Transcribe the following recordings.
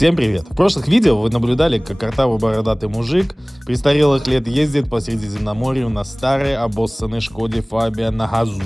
Всем привет! В прошлых видео вы наблюдали, как картавый бородатый мужик престарелых лет ездит по Средиземноморью на старой обоссанной Шкоде Фабия на газу.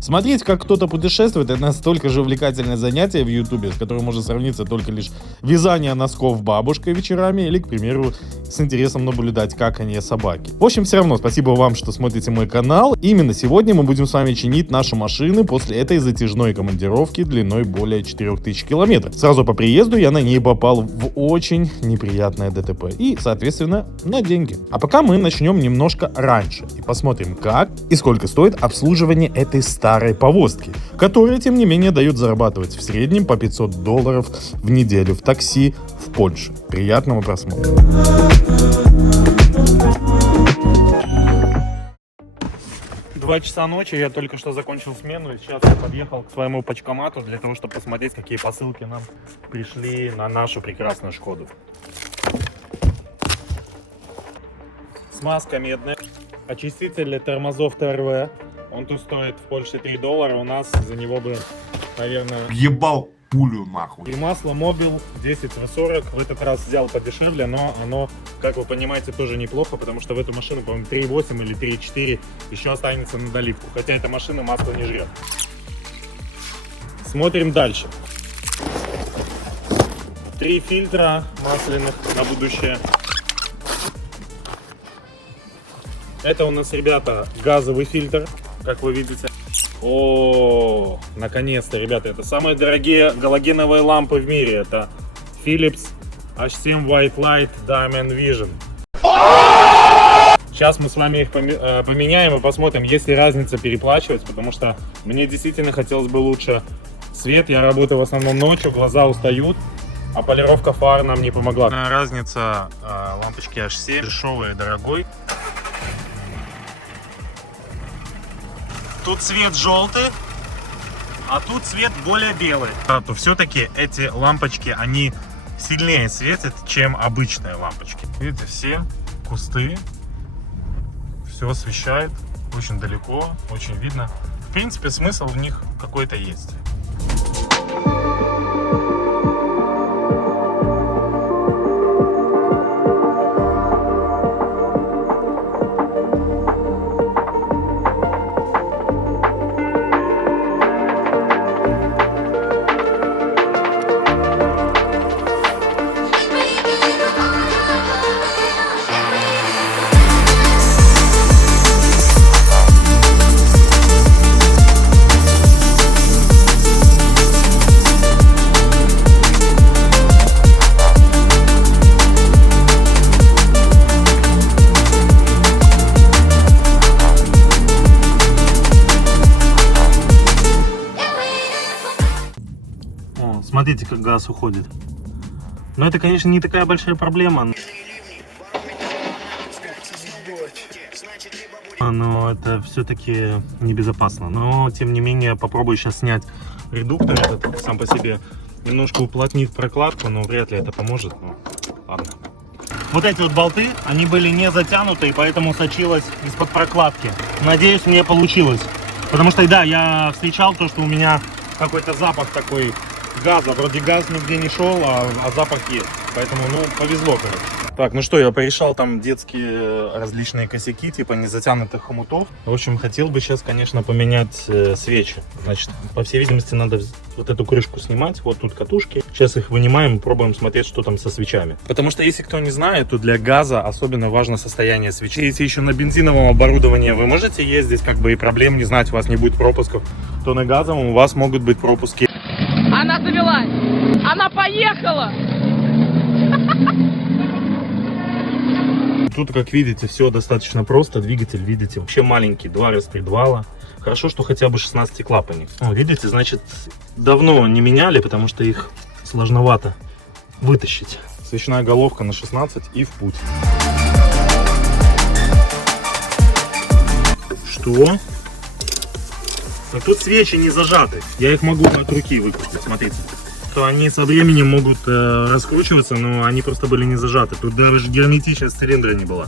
Смотреть, как кто-то путешествует, это настолько же увлекательное занятие в ютубе, с которым может сравниться только лишь вязание носков бабушкой вечерами или, к примеру, с интересом наблюдать, как они собаки. В общем, все равно спасибо вам, что смотрите мой канал. Именно сегодня мы будем с вами чинить наши машины после этой затяжной командировки длиной более 4000 километров. Сразу по приезду я на ней попал в очень неприятное ДТП и, соответственно, на деньги. А пока мы начнем немножко раньше и посмотрим, как и сколько стоит обслуживание этой старой повозки, которая, тем не менее, дает зарабатывать в среднем по $500 в неделю в такси в Польше. Приятного просмотра. Два часа ночи, я только что закончил смену, и сейчас я подъехал к своему почкомату для того, чтобы посмотреть, какие посылки нам пришли на нашу прекрасную Шкоду. Смазка медная, очиститель для тормозов ТРВ, он тут стоит в Польше $3, у нас за него бы, наверное... Ебал пулю нахуй. И масло Mobil 10В40, в этот раз взял подешевле, но оно, как вы понимаете, тоже неплохо, потому что в эту машину, по-моему, 3.8 или 3.4 еще останется на доливку, хотя эта машина масло не жрет. Смотрим дальше. 3 фильтра масляных на будущее. Это у нас, ребята, газовый фильтр, как вы видите. О, наконец-то, ребята, это самые дорогие галогеновые лампы в мире. Это Philips H7 White Light Diamond Vision. Сейчас мы с вами их поменяем и посмотрим, есть ли разница переплачивать, потому что мне действительно хотелось бы лучше свет. Я работаю в основном ночью, глаза устают, а полировка фар нам не помогла. Разница лампочки H7, дешевой и дорогой. Тут цвет желтый, а тут цвет более белый. То все-таки эти лампочки, они сильнее светят, чем обычные лампочки. Видите, все кусты, все освещает очень далеко, очень видно. В принципе, смысл в них какой-то есть. Смотрите, как газ уходит. Но это, конечно, не такая большая проблема. Но это все-таки небезопасно. Но, тем не менее, попробую сейчас снять редуктор. Этот сам по себе немножко уплотнит прокладку, но вряд ли это поможет. Но ладно. Вот эти вот болты, они были не затянуты, и поэтому сочилось из-под прокладки. Надеюсь, мне получилось. Потому что, да, я встречал то, что у меня какой-то запах такой газа. Вроде газ нигде не шел, а запах есть. Поэтому, ну, повезло, короче. Так, ну что, я порешал там детские различные косяки, типа незатянутых хомутов. В общем, хотел бы сейчас, конечно, поменять свечи. Значит, по всей видимости, надо вот эту крышку снимать. Вот тут катушки. Сейчас их вынимаем и пробуем смотреть, что там со свечами. Потому что, если кто не знает, то для газа особенно важно состояние свечи. Если еще на бензиновом оборудовании вы можете ездить, как бы и проблем не знать, у вас не будет пропусков, то на газовом у вас могут быть пропуски. Она завелась! Она поехала! Тут, как видите, все достаточно просто. Двигатель, видите, вообще маленький, 2 распредвала. Хорошо, что хотя бы 16-клапанник. Видите, значит, давно не меняли, потому что их сложновато вытащить. Свечная головка на 16 и в путь. Что? Но тут свечи не зажаты. Я их могу от руки выкрутить, смотрите. То они со временем могут раскручиваться, но они просто были не зажаты. Тут даже герметичность цилиндра не была.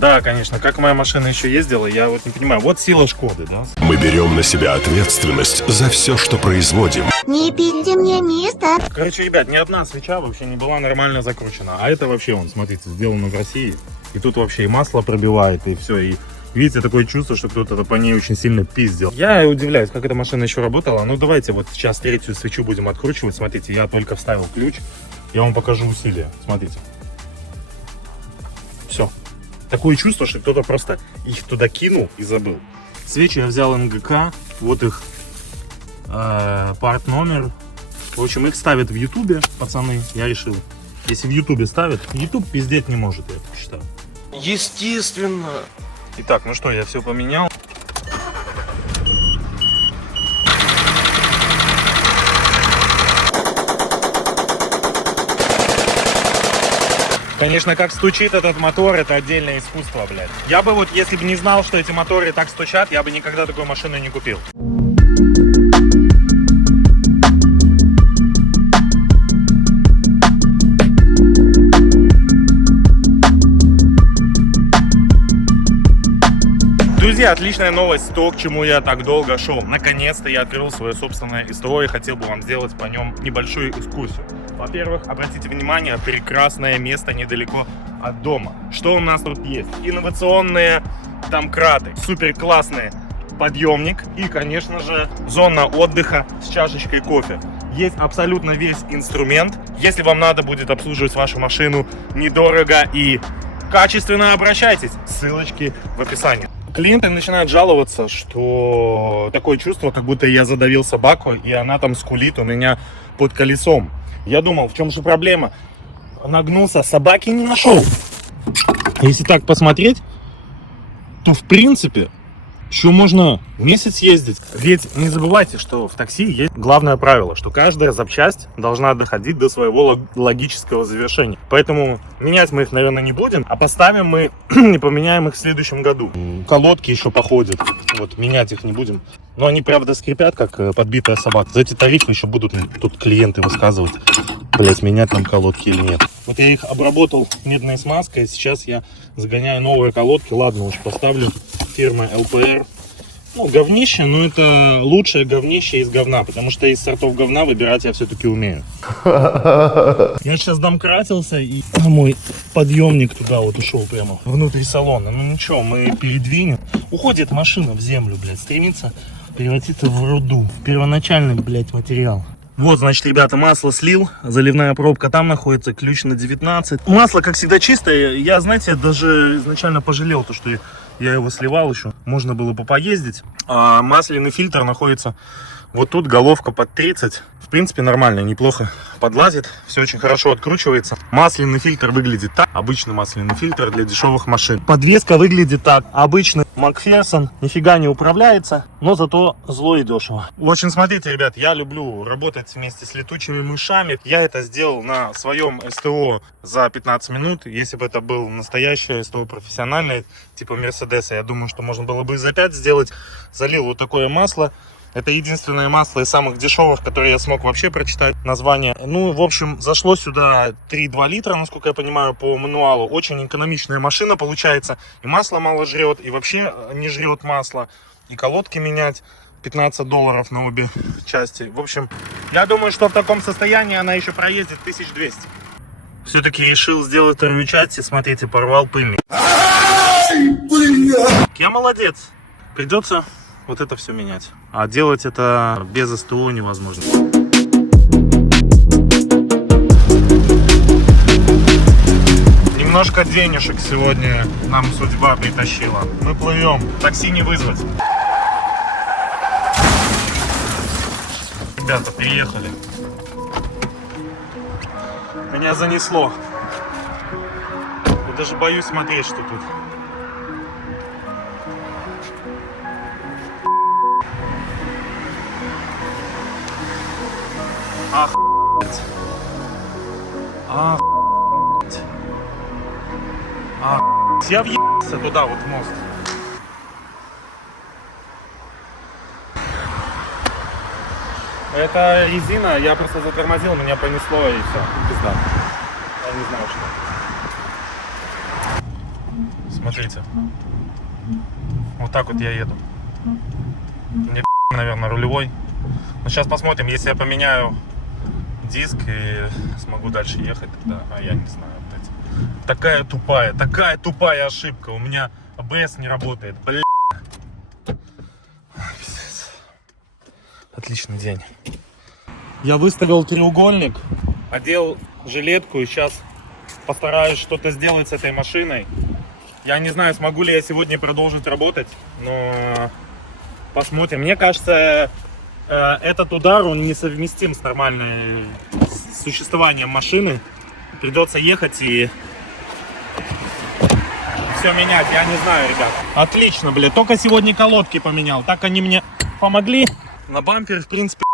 Да, конечно, как моя машина еще ездила, я вот не понимаю. Вот сила Шкоды, да? Мы берем на себя ответственность за все, что производим. Не пильте мне место. Короче, ребят, ни одна свеча вообще не была нормально закручена. А это вообще, вон, смотрите, сделано в России. И тут вообще и масло пробивает, и все. И видите, такое чувство, что кто-то по ней очень сильно пиздил. Я удивляюсь, как эта машина еще работала. Ну, давайте вот сейчас третью свечу будем откручивать. Смотрите, я только вставил ключ. Я вам покажу усилия. Смотрите. Все. Такое чувство, что кто-то просто их туда кинул и забыл. Свечи я взял НГК. Вот их парт номер. В общем, их ставят в Ютубе, пацаны. Я решил, если в Ютубе ставят, Ютуб пиздеть не может, я так считаю. Естественно. Итак, ну что, я все поменял. Конечно, как стучит этот мотор, это отдельное искусство, блядь. Я бы вот, если бы не знал, что эти моторы так стучат, я бы никогда такую машину не купил. Друзья, отличная новость, то, к чему я так долго шел. Наконец-то я открыл свое собственное СТО и хотел бы вам сделать по нем небольшую экскурсию. Во-первых, обратите внимание, прекрасное место недалеко от дома. Что у нас тут есть? Инновационные домкраты, супер классный подъемник и, конечно же, зона отдыха с чашечкой кофе. Есть абсолютно весь инструмент. Если вам надо будет обслуживать вашу машину недорого и качественно, обращайтесь. Ссылочки в описании. Клиенты начинают жаловаться, что такое чувство, как будто я задавил собаку, и она там скулит у меня под колесом. Я думал, в чем же проблема? Нагнулся, собаки не нашел. Если так посмотреть, то в принципе еще можно месяц ездить. Ведь не забывайте, что в такси есть главное правило, что каждая запчасть должна доходить до своего логического завершения. Поэтому менять мы их, наверное, не будем, а поставим мы и поменяем их в следующем году. Колодки еще походят, вот менять их не будем. Но они, правда, скрипят, как подбитая собака. За эти тарифы еще будут тут клиенты высказывать, блять, менять нам колодки или нет. Вот я их обработал медной смазкой, сейчас я загоняю новые колодки. Ладно, уж поставлю фирмы ЛПР. Ну, говнище, но это лучшее говнище из говна, потому что из сортов говна выбирать я все-таки умею. Я сейчас домкратился, и мой подъемник туда вот ушел прямо внутрь салона. Ну ничего, мы передвинем. Уходит машина в землю, блядь, стремится превратиться в руду, в первоначальный, блядь, материал. Вот, значит, ребята, масло слил, заливная пробка там находится, ключ на 19. Масло, как всегда, чистое. Я, знаете, даже изначально пожалел то, что я его сливал еще. Можно было бы поездить. А масляный фильтр находится вот тут, головка под 30. В принципе, нормально, неплохо подлазит. Все очень хорошо откручивается. Масляный фильтр выглядит так. Обычный масляный фильтр для дешевых машин. Подвеска выглядит так. Обычный Макферсон. Нифига не управляется, но зато зло и дешево. В общем, смотрите, ребят, я люблю работать вместе с летучими мышами. Я это сделал на своем СТО за 15 минут. Если бы это был настоящее СТО профессиональное, типа Мерседеса, я думаю, что можно было бы и за 5 сделать. Залил вот такое масло. Это единственное масло из самых дешевых, которое я смог вообще прочитать название. Ну, в общем, зашло сюда 3,2 литра, насколько я понимаю, по мануалу. Очень экономичная машина получается. И масло мало жрет, и вообще не жрет масло. И колодки менять $15 на обе части. В общем, я думаю, что в таком состоянии она еще проездит 1200. Все-таки решил сделать вторую часть, и смотрите, порвал пыльник. Я молодец. Придется вот это все менять. А делать это без СТО невозможно. Немножко денежек сегодня нам судьба притащила. Мы плывем. Такси не вызвать. Ребята, приехали. Меня занесло. Я даже боюсь смотреть, что тут. Охуеть. Охуеть. Охуеть. Я въебался туда, вот в мост. Это резина, я просто затормозил, меня понесло и все. Пизда. Я не знаю, что. Смотрите. Вот так вот я еду. Мне, наверное, рулевой. Но сейчас посмотрим, если я поменяю диск и смогу дальше ехать, тогда, я не знаю. Такая тупая ошибка. У меня АБС не работает. Бля. Отличный день. Я выставил треугольник, одел жилетку и сейчас постараюсь что-то сделать с этой машиной. Я не знаю, смогу ли я сегодня продолжить работать, но посмотрим. Мне кажется, этот удар, он несовместим с нормальным существованием машины. Придется ехать и все менять, я не знаю, ребят. Отлично, блядь, только сегодня колодки поменял. Так они мне помогли. На бампере, в принципе,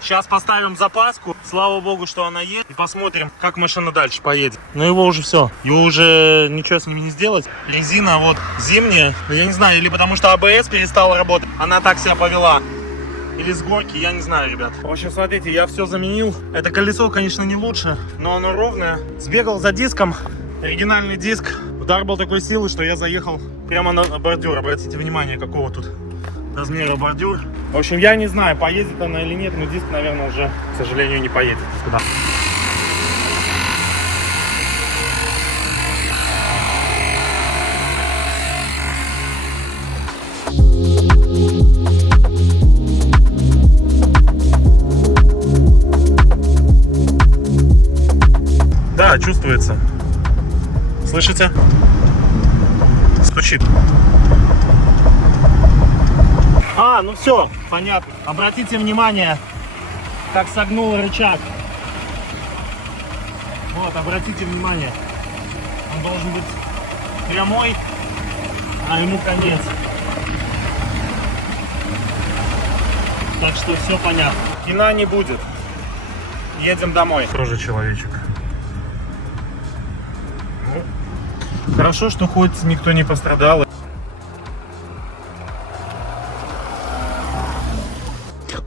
сейчас поставим запаску. Слава богу, что она есть. И посмотрим, как машина дальше поедет. Но его уже все. Его уже ничего с ними не сделать. Резина вот зимняя. Я не знаю, или потому что АБС перестал работать. Она так себя повела. Или с горки, я не знаю, ребят. В общем, смотрите, я все заменил. Это колесо, конечно, не лучше, но оно ровное. Сбегал за диском. Оригинальный диск. Удар был такой силы, что я заехал прямо на бордюр. Обратите внимание, какого тут размера бордюр. В общем, я не знаю, поедет она или нет, но диск, наверное, уже, к сожалению, не поедет никуда. Да, чувствуется. Слышите? Стучит. Ну все, понятно. Обратите внимание, как согнул рычаг. Вот, обратите внимание. Он должен быть прямой, а ему конец. Так что все понятно. Кино не будет. Едем домой. Тоже человечек. Хорошо, что хоть никто не пострадал.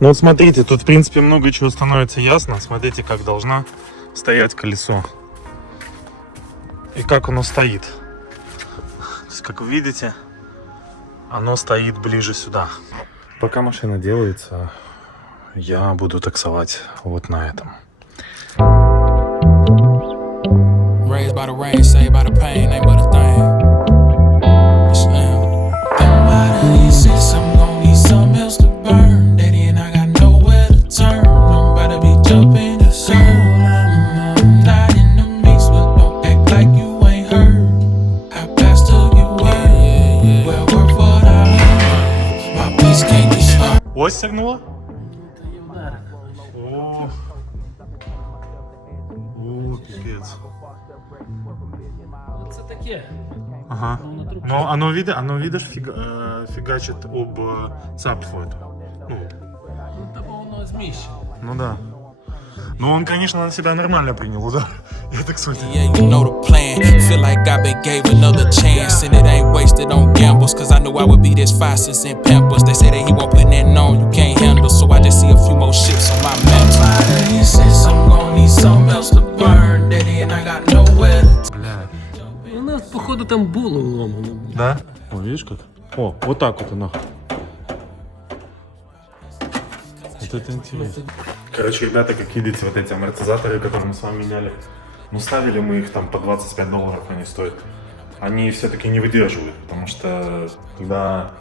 Ну вот смотрите, тут в принципе много чего становится ясно. Смотрите, как должна стоять колесо. И как оно стоит. То есть, как вы видите, оно стоит ближе сюда. Пока машина делается, я буду таксовать вот на этом. Raised by the rain, saved by the pain, ain't but a thing. Slam. Don't matter, he says I'm gon' need something else to burn. Daddy and I got nowhere to turn. I'm about to be jumping the sun. I'm not in the mix, but don't act like you ain't heard. How fast took you away? Well, work for that. My peace can't be stopped. Ось согнула? О, пипец. Це таке. Ага. Но оно видишь, фигачит об цапфу эту. Ну, тому воно зміщено. Ну да. Но он, конечно, на себя нормально принял удар. Я так суть. Yeah, you know the plan. Feel like I been gave another chance, and it ain't wasted on gambles. Cause I knew I would be this fastest in Pampers. They say that he won't put nothing on, you can't handle. So I just see a few more ships on my map. He says I'm gon' need something else to burn. Daddy and I got nowhere to. Бля. У нас, походу, там було ломано. Да? О, видишь как? О, вот так вот оно. Вот это интересно. Короче, ребята, как видите, вот эти амортизаторы, которые мы с вами меняли, ну ставили мы их там по $25 они стоят. Они все-таки не выдерживают, потому что когда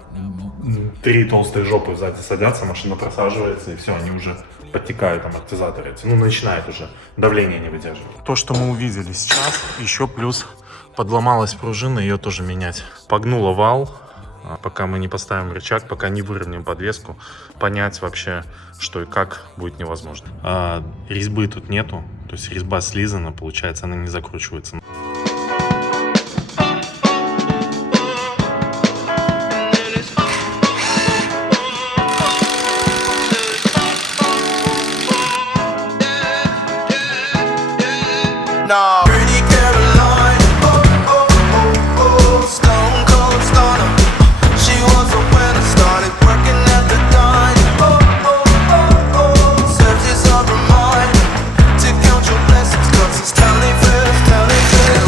3 толстые жопы сзади садятся, машина просаживается, и все, они уже подтекают, амортизаторы. Ну, начинает уже давление не выдерживать. То, что мы увидели сейчас, еще плюс подломалась пружина, ее тоже менять. Погнула вал, пока мы не поставим рычаг, пока не выровняем подвеску, понять вообще, что и как, будет невозможно. Резьбы тут нету, то есть резьба слизана, получается, она не закручивается. No. Pretty Caroline, oh, oh, oh, oh, stone cold stunner. She was a winner, started working at the dime. Oh, oh, oh, oh, serves as a reminder to count your blessings, 'cause it's telling first, telling first.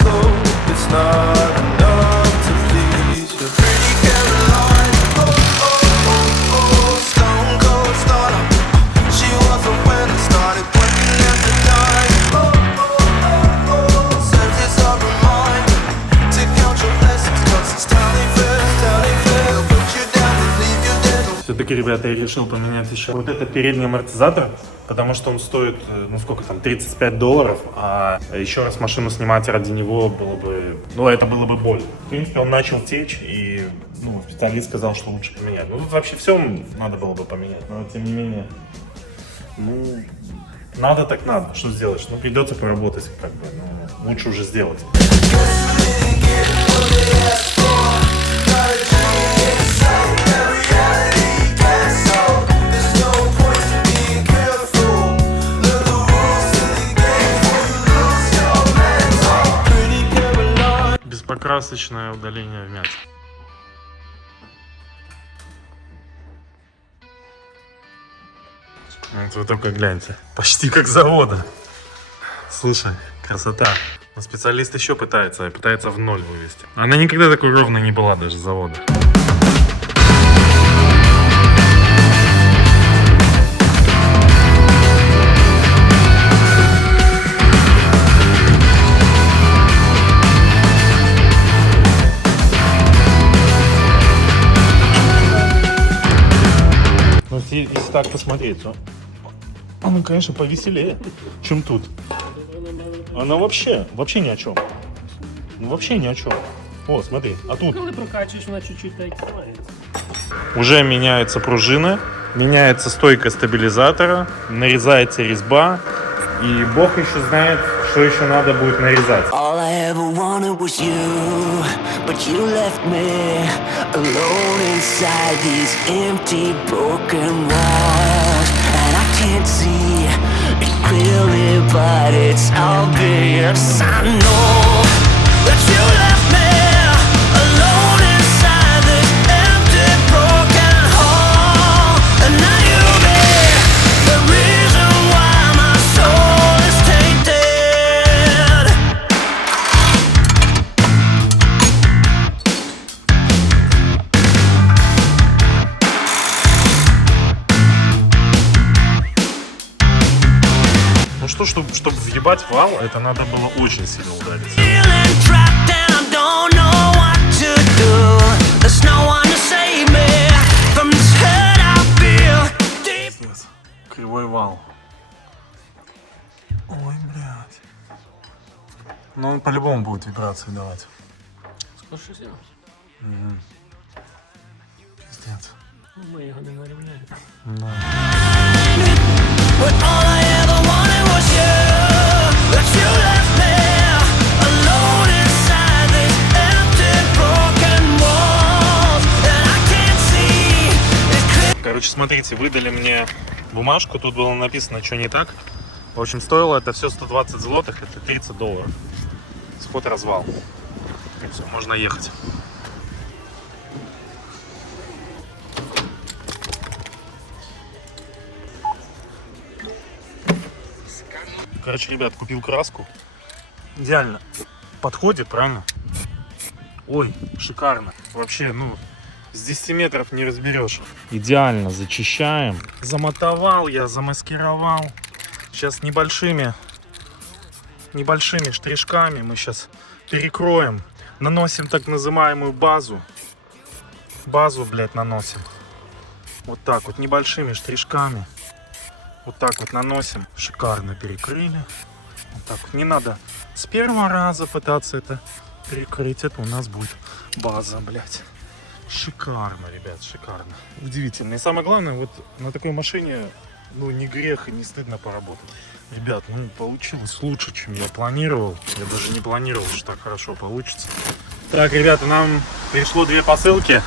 slow, it's not enough to please you. Pretty Caroline, oh, oh, oh, oh, stone cold stunner. She was a winner, started working at the dime. Oh, oh, oh, oh, says it's a reminder to count your blessings, 'cause it's tally fair, they'll put you down and leave you dead. Все-таки, ребята, я решил поменять еще вот этот передний амортизатор, потому что он стоит, ну сколько там, $35, а еще раз машину снимать ради него было бы, ну это было бы больно. В принципе, он начал течь, и ну, специалист сказал, что лучше поменять. Ну тут вообще все надо было бы поменять, но тем не менее, ну надо так надо, что сделаешь, ну придется поработать как бы, ну, лучше уже сделать. Беспокрасочное удаление вмятин. Вот вы только гляньте. Почти как с завода. Слушай, красота. Но специалист еще пытается в ноль вывести. Она никогда такой ровной не была даже с завода. Если так посмотреть, то она, конечно, повеселее, чем тут. Она вообще ни о чем. Ну, вообще ни о чем. О, смотри, а тут Коли прокачуєш, вона чуть-чуть так тримається. уже меняется пружина, меняется стойка стабилизатора, нарезается резьба, и бог еще знает, что еще надо будет нарезать. All I ever wanted was you, but you left me alone inside these empty, broken walls. And I can't see it clearly, but it's obvious. I know that you left me alone inside this empty, broken hall. And now you'll be the reason why my soul is tainted. Ну что, чтобы въебать вал, это надо было очень сильно удариться. Feeling trapped and I don't know what to do. There's no one to save me from this hurt I feel deep. Кривой вал. Ой, блядь. Ну он по-любому будет вибрации давать. Скорше всього. Пиздец. Ми його не виробляємо. But all I ever wanted was you. But you left me alone inside these empty, broken walls. And I can't see it clear. Короче, смотрите, выдали мне бумажку, тут было написано, что не так. В общем, стоило это все 120 злотых, это $30. Сход развал. И все, можно ехать. Короче, ребят, купил краску. Идеально подходит, правильно? Ой, шикарно. Вообще, ну, с 10 метров не разберешь. Идеально зачищаем. Замотовал я, замаскировал. Сейчас небольшими штришками мы сейчас перекроем. Наносим так называемую базу. Базу, блядь, наносим. Вот так вот, небольшими штришками. Вот так вот наносим. Шикарно перекрыли. Вот так вот. Не надо с первого раза пытаться это перекрыть. Это у нас будет база, блядь. Шикарно, ребят, шикарно. Удивительно. И самое главное, вот на такой машине, ну, не грех и не стыдно поработать. Ребят, ну, получилось лучше, чем я планировал. Я даже не планировал, что так хорошо получится. Так, ребята, нам пришло 2 посылки.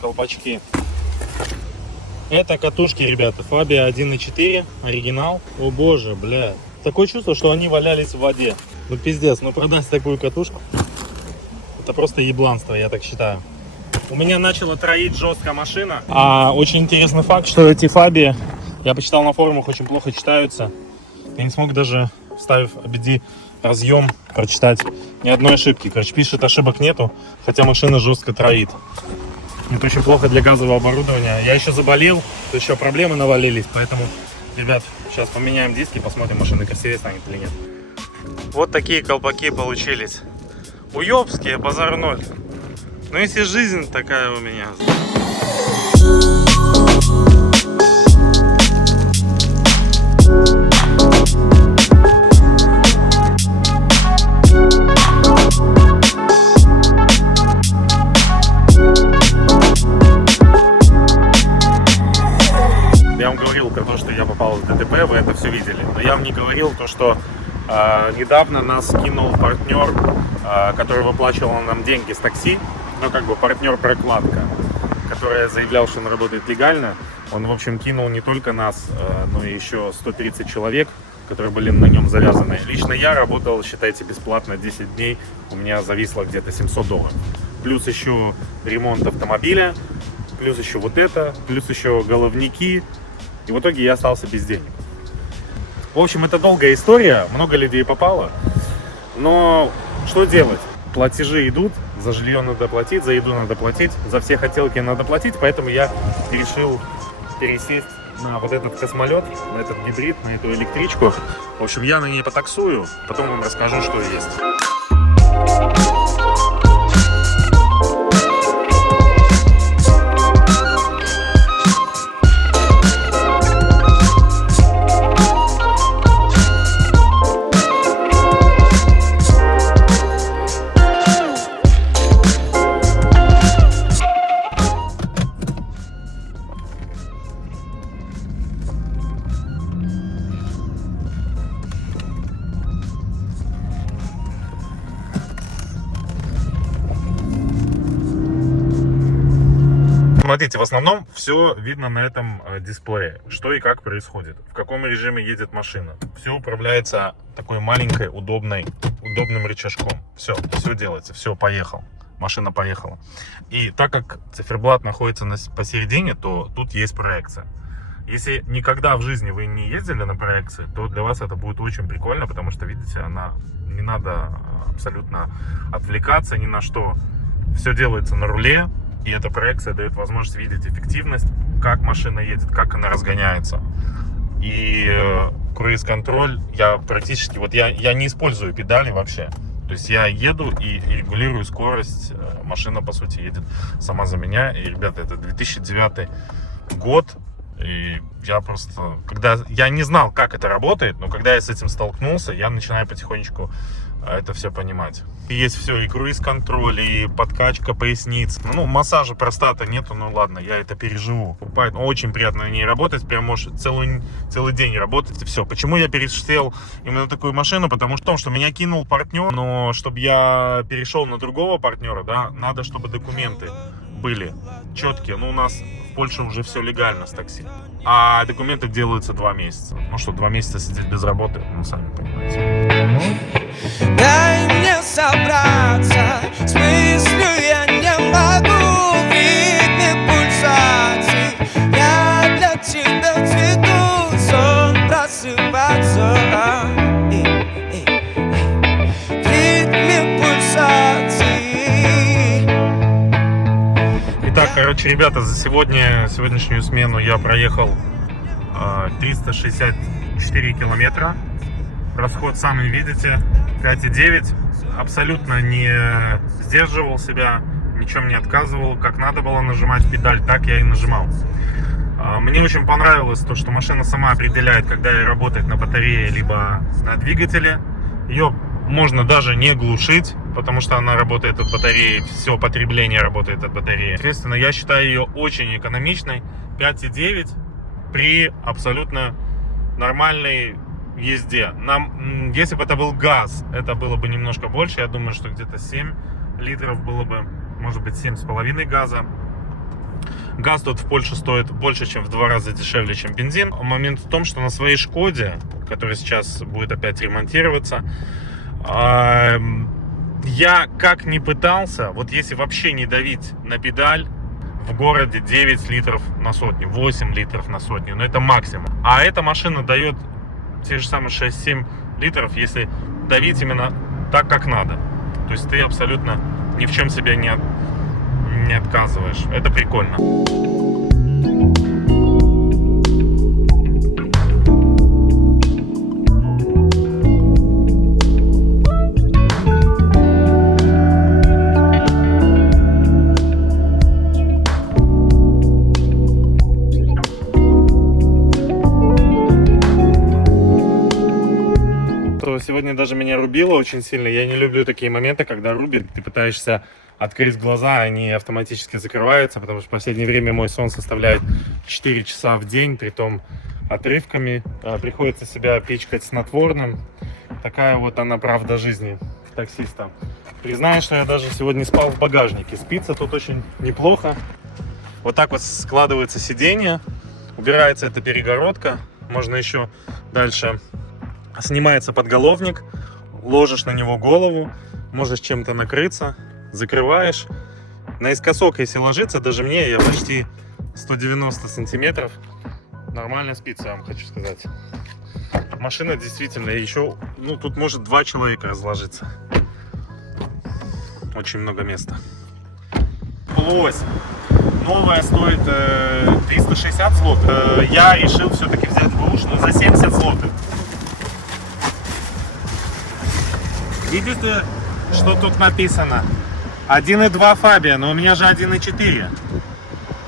Колпачки. Это катушки, ребята, Fabia 1.4, оригинал. О боже, бля. Такое чувство, что они валялись в воде. Ну пиздец, ну продать такую катушку, это просто ебланство, я так считаю. У меня начала троить жестко машина. А очень интересный факт, что эти Fabia, я почитал на форумах, очень плохо читаются. Я не смог даже, вставив ABD разъем, прочитать ни одной ошибки. Короче, пишет, ошибок нету, хотя машина жестко троит. Это очень плохо для газового оборудования. Я еще заболел, то еще проблемы навалились, поэтому, ребят, сейчас поменяем диски, посмотрим, машина красивее станет или нет. Вот такие колпаки получились. Уёбские, базар ноль. Ну если жизнь такая у меня. Я вам говорил про то, что я попал в ДТП, вы это все видели. Но я вам не говорил то, что недавно нас кинул партнер, который выплачивал нам деньги с такси. Ну, как бы партнер-прокладка, который заявлял, что он работает легально. Он, в общем, кинул не только нас, но и еще 130 человек, которые были на нем завязаны. Лично я работал, считайте, бесплатно 10 дней. У меня зависло где-то $700. Плюс еще ремонт автомобиля, плюс еще вот это, плюс еще головники. И в итоге я остался без денег. В общем, это долгая история, много людей попало. Но что делать? Платежи идут, за жилье надо платить, за еду надо платить, за все хотелки надо платить. Поэтому я решил пересесть на вот этот космолет, на этот гибрид, на эту электричку. В общем, я на ней потаксую, потом вам расскажу, что есть. Смотрите, в основном все видно на этом дисплее, что и как происходит, в каком режиме едет машина. Все управляется такой маленькой, удобным рычажком. Все делается, все, поехал. Машина поехала. И так как циферблат находится посередине, то тут есть проекция. Если никогда в жизни вы не ездили на проекции, то для вас это будет очень прикольно, потому что, видите, не надо абсолютно отвлекаться ни на что. Все делается на руле. И эта проекция дает возможность видеть эффективность, как машина едет, как она разгоняется. И круиз-контроль я практически... я не использую педали вообще. То есть я еду и регулирую скорость. Машина, по сути, едет сама за меня. И, ребята, это 2009 год. И я просто... Я не знал, как это работает, но когда я с этим столкнулся, я начинаю потихонечку это все понимать. И есть все, и круиз-контроль, и подкачка поясниц. Ну, массажа простата нету, ну ладно, я это переживу. Очень приятно на ней работать, прям может целый день работать, и все. Почему я пересел именно на такую машину? Потому что меня кинул партнер, но чтобы я перешел на другого партнера, да, надо, чтобы документы были четкие. Ну, у нас в Польше уже все легально с такси. А документы делаются 2 месяца. Ну что, 2 месяца сидеть без работы, ну, сами понимаете. Дай мне собраться с мыслью, я не могу. В ритме пульсаций я для тебя цвету. Сон просыпаться в ритме пульсаций. Итак, короче, ребята, за сегодняшнюю смену я проехал 364 километра. Расход сами видите, 5,9. Абсолютно не сдерживал себя, ничем не отказывал. Как надо было нажимать педаль, так я и нажимал. Мне очень понравилось то, что машина сама определяет, когда ей работает на батарее либо на двигателе. Ее можно даже не глушить, потому что она работает от батареи, все потребление работает от батареи. Соответственно, я считаю ее очень экономичной. 5,9 при абсолютно нормальной езде. Если бы это был газ, это было бы немножко больше. Я думаю, что где-то 7 литров было бы, может быть 7,5 газа. Газ тут в Польше стоит больше, чем в 2 раза дешевле, чем бензин. Момент в том, что на своей Шкоде, которая сейчас будет опять ремонтироваться, я как ни пытался, вот если вообще не давить на педаль, в городе 9 литров на сотню, 8 литров на сотню, но это максимум. А эта машина дает те же самые 6-7 литров, если давить именно так, как надо. То есть ты абсолютно ни в чем себе не отказываешь. Это прикольно. Сегодня даже меня рубило очень сильно. Я не люблю такие моменты, когда рубит, ты пытаешься открыть глаза, они автоматически закрываются, потому что в последнее время мой сон составляет 4 часа в день, притом отрывками. Приходится себя пичкать снотворным. Такая вот она правда жизни таксиста. Признаю, что я даже сегодня спал в багажнике. Спится тут очень неплохо. Вот так вот складывается сиденье, убирается эта перегородка. Можно еще дальше... Снимается подголовник, ложишь на него голову, можешь чем-то накрыться, закрываешь. Наискосок, если ложиться, даже мне, я почти 190 сантиметров, нормально спится, я вам хочу сказать. Машина действительно еще, ну тут может 2 человека разложиться. Очень много места. Полуось новая стоит 360 злотых. Я решил все-таки взять бэушную за 70 злотых. Видите, что тут написано? 1.2 Фабия, но у меня же 1.4.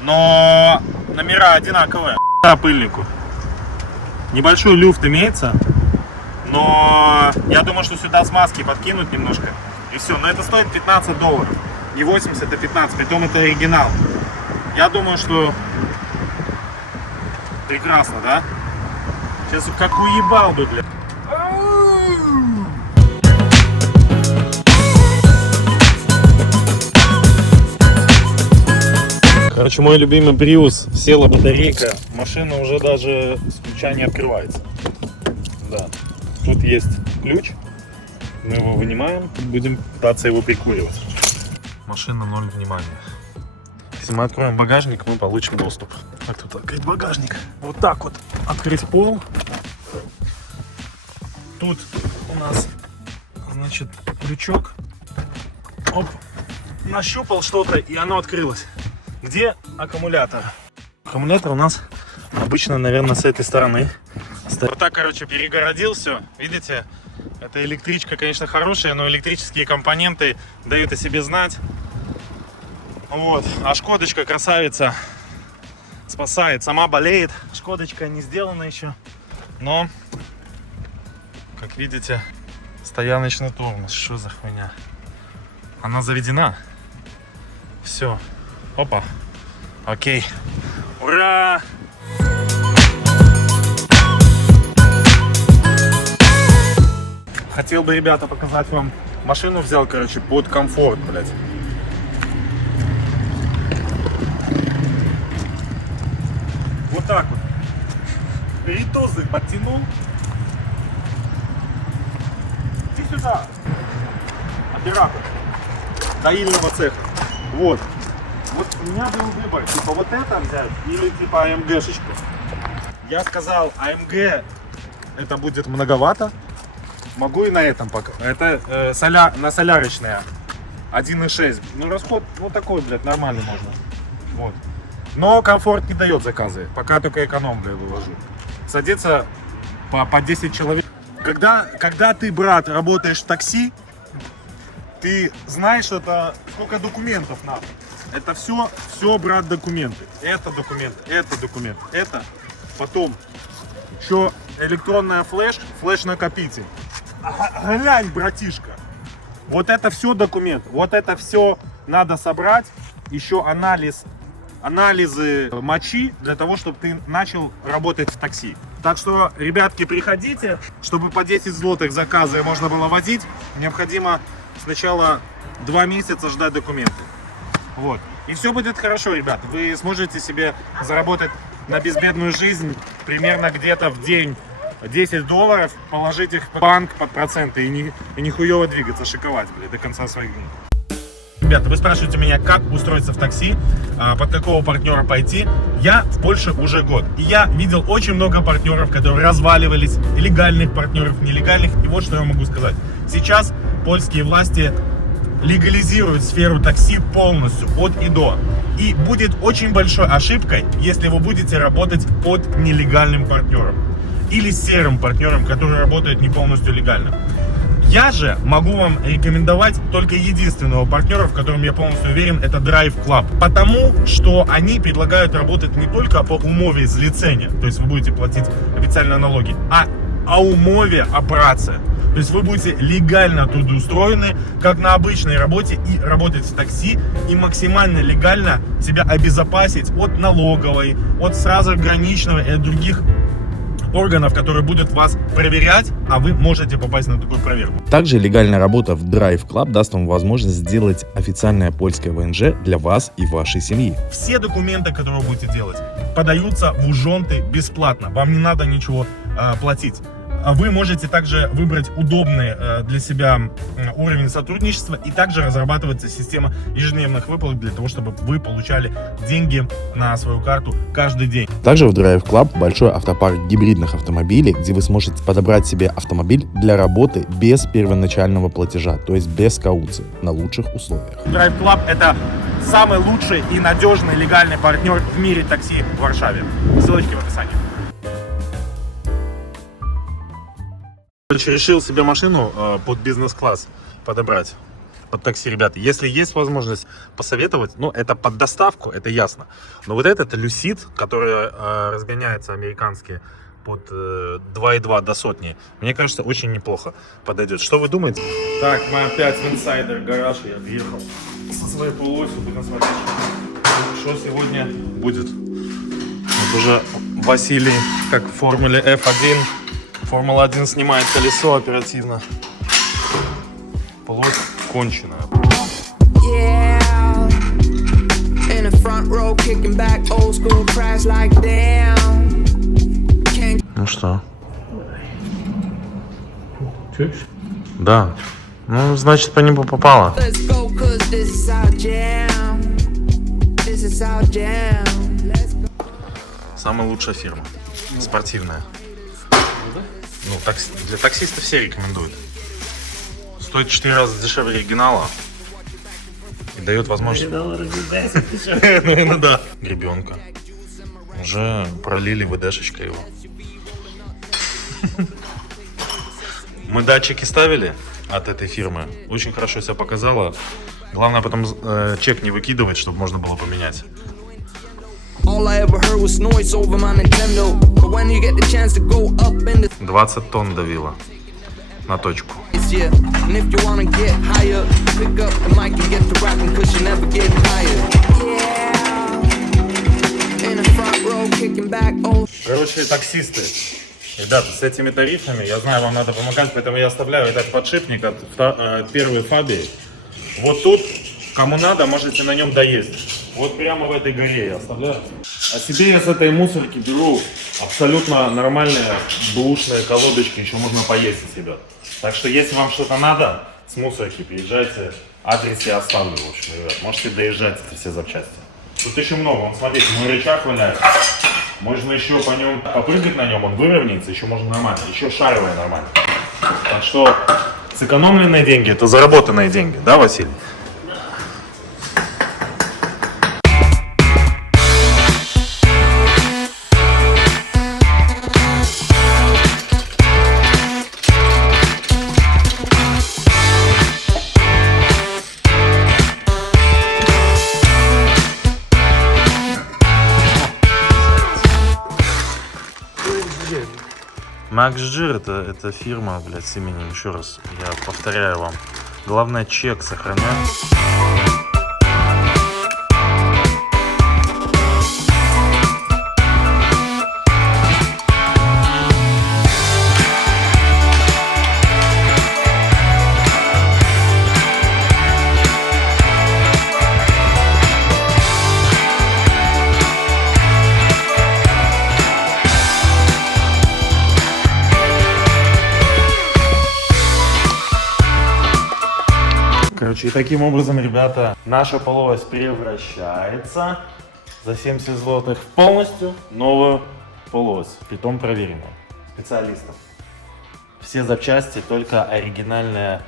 Но номера одинаковые. Пыльнику. Небольшой люфт имеется. Но я думаю, что сюда смазки подкинуть немножко. И все. Но это стоит $15. Не 80, а 15. Притом это оригинал. Я думаю, что прекрасно, да? Сейчас как уебал бы, блядь. Короче, мой любимый Prius, села батарейка, машина уже даже с ключа не открывается. Да. Тут есть ключ, мы его вынимаем, будем пытаться его прикуривать. Машина 0 внимания. Если мы откроем багажник, мы получим доступ. Как тут открыть багажник? Вот так вот открыть пол. Тут у нас, значит, крючок. Оп, нащупал что-то, и оно открылось. Где аккумулятор? Аккумулятор у нас обычно, наверное, с этой стороны. Вот так, короче, перегородил все. Видите, эта электричка, конечно, хорошая, но электрические компоненты дают о себе знать. Вот. А Шкодочка, красавица, спасает. Сама болеет. Шкодочка не сделана еще. Но, как видите, стояночный тормоз. Что за хуйня? Она заведена. Все. Опа. Окей. Ура! Хотел бы, ребята, показать вам. Машину взял, короче, под комфорт, блядь. Вот так вот. Ритузы подтянул. Иди сюда. Оператор доильного цеха. Вот. Вот у меня был выбор, типа вот это взять или типа АМГшечку. Я сказал, АМГ это будет многовато. Могу и на этом пока. Это на солярочная 1.6. Ну расход вот такой, блядь, нормальный можно. Вот. Но комфорт не дает заказы. Пока только эконом, блядь, вывожу. Садится по 10 человек. Когда ты, брат, работаешь в такси, ты знаешь, это сколько документов надо. Это все, брат, документы. Это документ, это. Потом еще электронная флеш-накопитель. Глянь, братишка. Вот это все документ. Вот это все надо собрать. Еще анализы мочи для того, чтобы ты начал работать в такси. Так что, ребятки, приходите. Чтобы по 10 злотых заказы можно было возить, необходимо сначала 2 месяца ждать документы. Вот. И все будет хорошо, ребят. Вы сможете себе заработать на безбедную жизнь примерно где-то в день $10, положить их в банк под проценты и нихуево двигаться, шиковать, блядь, до конца своих дней. Ребята, вы спрашиваете меня, как устроиться в такси, под какого партнера пойти. Я в Польше уже год. И я видел очень много партнеров, которые разваливались, легальных партнеров, нелегальных. И вот что я могу сказать. Сейчас польские власти легализируют сферу такси полностью, от и до. И будет очень большой ошибкой, если вы будете работать под нелегальным партнером. Или серым партнером, который работает не полностью легально. Я же могу вам рекомендовать только единственного партнера, в котором я полностью уверен, это Drive Club. Потому что они предлагают работать не только по умове злицения, то есть вы будете платить официальные налоги, а о умове о праце. То есть вы будете легально трудоустроены, как на обычной работе, и работать в такси, и максимально легально себя обезопасить от налоговой, от сразу граничного и от других органов, которые будут вас проверять, а вы можете попасть на такую проверку. Также легальная работа в Drive Club даст вам возможность сделать официальное польское ВНЖ для вас и вашей семьи. Все документы, которые вы будете делать, подаются в ужонты бесплатно. Вам не надо ничего платить. Вы можете также выбрать удобный для себя уровень сотрудничества, и также разрабатывается система ежедневных выплат для того, чтобы вы получали деньги на свою карту каждый день. Также в Drive Club большой автопарк гибридных автомобилей, где вы сможете подобрать себе автомобиль для работы без первоначального платежа, то есть без кауции, на лучших условиях. Drive Club — это самый лучший и надежный легальный партнер в мире такси в Варшаве. Ссылочки в описании. Решил себе машину под бизнес-класс подобрать, под такси, ребята. Если есть возможность посоветовать, ну, это под доставку, это ясно. Но вот этот Lucid, который разгоняется американский под 2,2 до сотни, мне кажется, очень неплохо подойдет. Что вы думаете? Так, мы опять в инсайдер гараж, я въехал со своей полуосью, будем смотреть, что сегодня будет. Вот уже Василий, как в Формуле F1, Формула-1 снимает колесо оперативно. Полось конченая. Ну что? Чуешь? Да. Ну, значит, по небу попало. Самая лучшая фирма. Спортивная. Ну, для таксистов все рекомендуют. Стоит 4 раза дешевле оригинала. И дает возможность... Ну, да. Гребенка. Уже пролили ВДшечкой его. Мы датчики ставили от этой фирмы. Очень хорошо себя показала. Главное потом чек не выкидывать, чтобы можно было поменять. 20 тонн давила на точку. Короче, таксисты, ребята, с этими тарифами, я знаю, вам надо помогать, поэтому я оставляю этот подшипник от первой Фабии. Вот тут, кому надо, можете на нем доездить. Вот прямо в этой горе я оставляю. А себе я с этой мусорки беру абсолютно нормальные бэушные колодочки, еще можно поесть себя. Так что если вам что-то надо с мусорки, приезжайте, адрес я оставлю, в общем, ребят. Можете доезжать эти все запчасти. Тут еще много, вон, смотрите, мой рычаг валяется. Можно еще по нем попрыгать на нем, он выровняется, еще можно нормально, еще шаровые нормально. Так что сэкономленные деньги — это заработанные деньги, да, Василий? Макс Жир — это фирма, блядь, с именем, еще раз, я повторяю вам. Главное, чек сохранять. Короче, и таким образом, ребята, наша полуось превращается за 70 злотых в полностью новую полуось, притом проверенную специалистом. Все запчасти, только оригинальное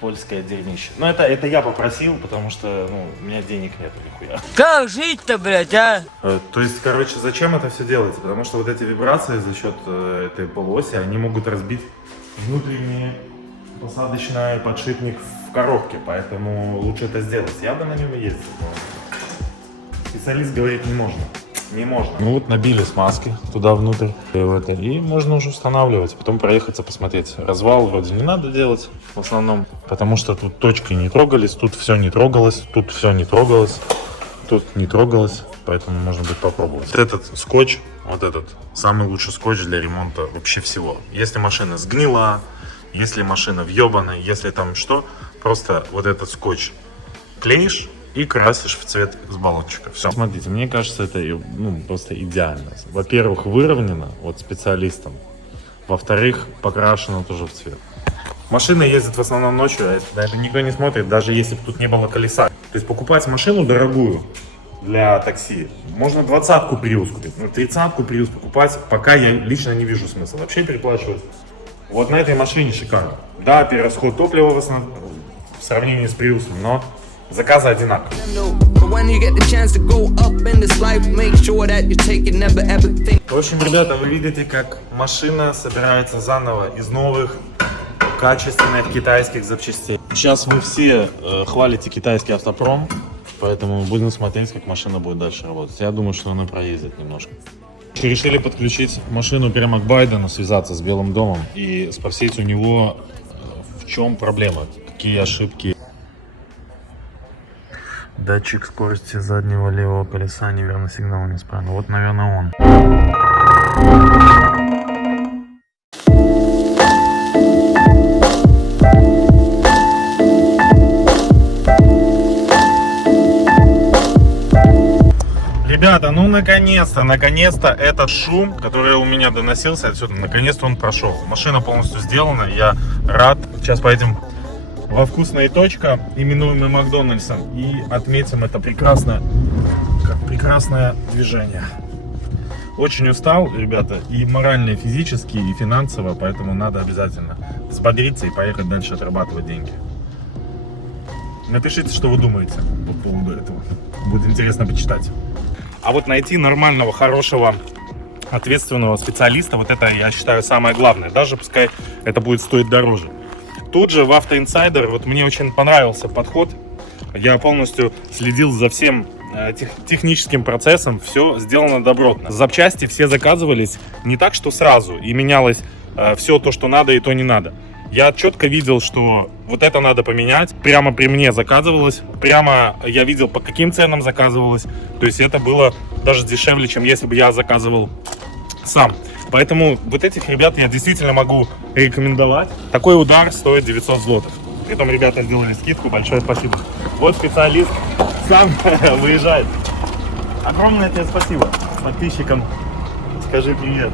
польское дерьмище. Но это я попросил, потому что, у меня денег нет нихуя. Как жить-то, блядь, а? То есть, короче, зачем это все делается? Потому что вот эти вибрации за счет этой полуоси, они могут разбить внутренний посадочный подшипник в коробке, поэтому лучше это сделать. Я бы на нем и ездил, но специалист говорит, не можно. Не можно. Ну вот набили смазки туда внутрь, и можно уже устанавливать, потом проехаться, посмотреть. Развал вроде не надо делать в основном, потому что тут точки не трогались, тут все не трогалось, тут все не трогалось, тут не трогалось, поэтому можно будет попробовать. Вот этот скотч, вот этот, самый лучший скотч для ремонта вообще всего. Если машина сгнила, если машина въебана, если там что, просто вот этот скотч клеишь и красишь в цвет с баллончика. Все. Смотрите, мне кажется, это просто идеально. Во-первых, выровнено вот специалистом. Во-вторых, покрашено тоже в цвет. Машина ездит в основном ночью, а это никто не смотрит, даже если бы тут не было колеса. То есть покупать машину дорогую для такси можно 20-ку Prius купить, но 30-ку Prius покупать пока я лично не вижу смысла. Вообще переплачивать. Вот на этой машине шикарно. Да, перерасход топлива в основном в сравнении с Prius, но заказы одинаковые. В общем, ребята, вы видите, как машина собирается заново из новых качественных китайских запчастей. Сейчас вы все хвалите китайский автопром, поэтому будем смотреть, как машина будет дальше работать. Я думаю, что она проездит немножко. Решили подключить машину прямо к Байдену, связаться с Белым домом и спросить у него, в чем проблема, какие ошибки. Датчик скорости заднего левого колеса, неверный сигнал неисправный. Вот, наверное, он. Ребята, наконец-то этот шум, который у меня доносился отсюда, наконец-то он прошел. Машина полностью сделана, я рад. Сейчас поедем во вкусная точка, именуемая Макдональдсом, и отметим это прекрасное движение. Очень устал, ребята, и морально, и физически, и финансово, поэтому надо обязательно взбодриться и поехать дальше отрабатывать деньги. Напишите, что вы думаете по поводу этого. Будет интересно почитать. А вот найти нормального, хорошего, ответственного специалиста, вот это, я считаю, самое главное. Даже пускай это будет стоить дороже. Тут же в Auto Insider, вот мне очень понравился подход. Я полностью следил за всем техническим процессом, все сделано добротно. Запчасти все заказывались не так, что сразу, и менялось все то, что надо, и то не надо. Я четко видел, что вот это надо поменять. Прямо при мне заказывалось. Прямо я видел, по каким ценам заказывалось. То есть это было даже дешевле, чем если бы я заказывал сам. Поэтому вот этих ребят я действительно могу рекомендовать. Такой удар стоит 900 злотых. Притом ребята сделали скидку. Большое спасибо. Вот специалист сам выезжает. Огромное тебе спасибо. Подписчикам скажи привет.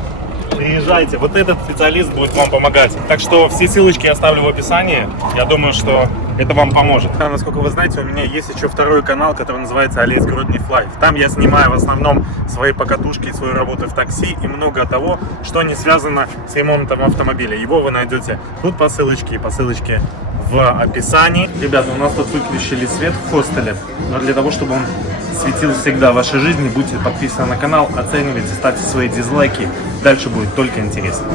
Приезжайте, вот этот специалист будет вам помогать. Так что все ссылочки я оставлю в описании. Я думаю, что это вам поможет. Насколько вы знаете, у меня есть еще второй канал, который называется Олесь Гроднев Лайф. Там я снимаю в основном свои покатушки, свою работу в такси и много того, что не связано с ремонтом автомобиля. Его вы найдете тут по ссылочке в описании. Ребята, у нас тут выключили свет в хостеле, но для того, чтобы он светил всегда в вашей жизни, будьте подписаны на канал, оценивайте, ставьте свои дизлайки. Дальше будет только интересно.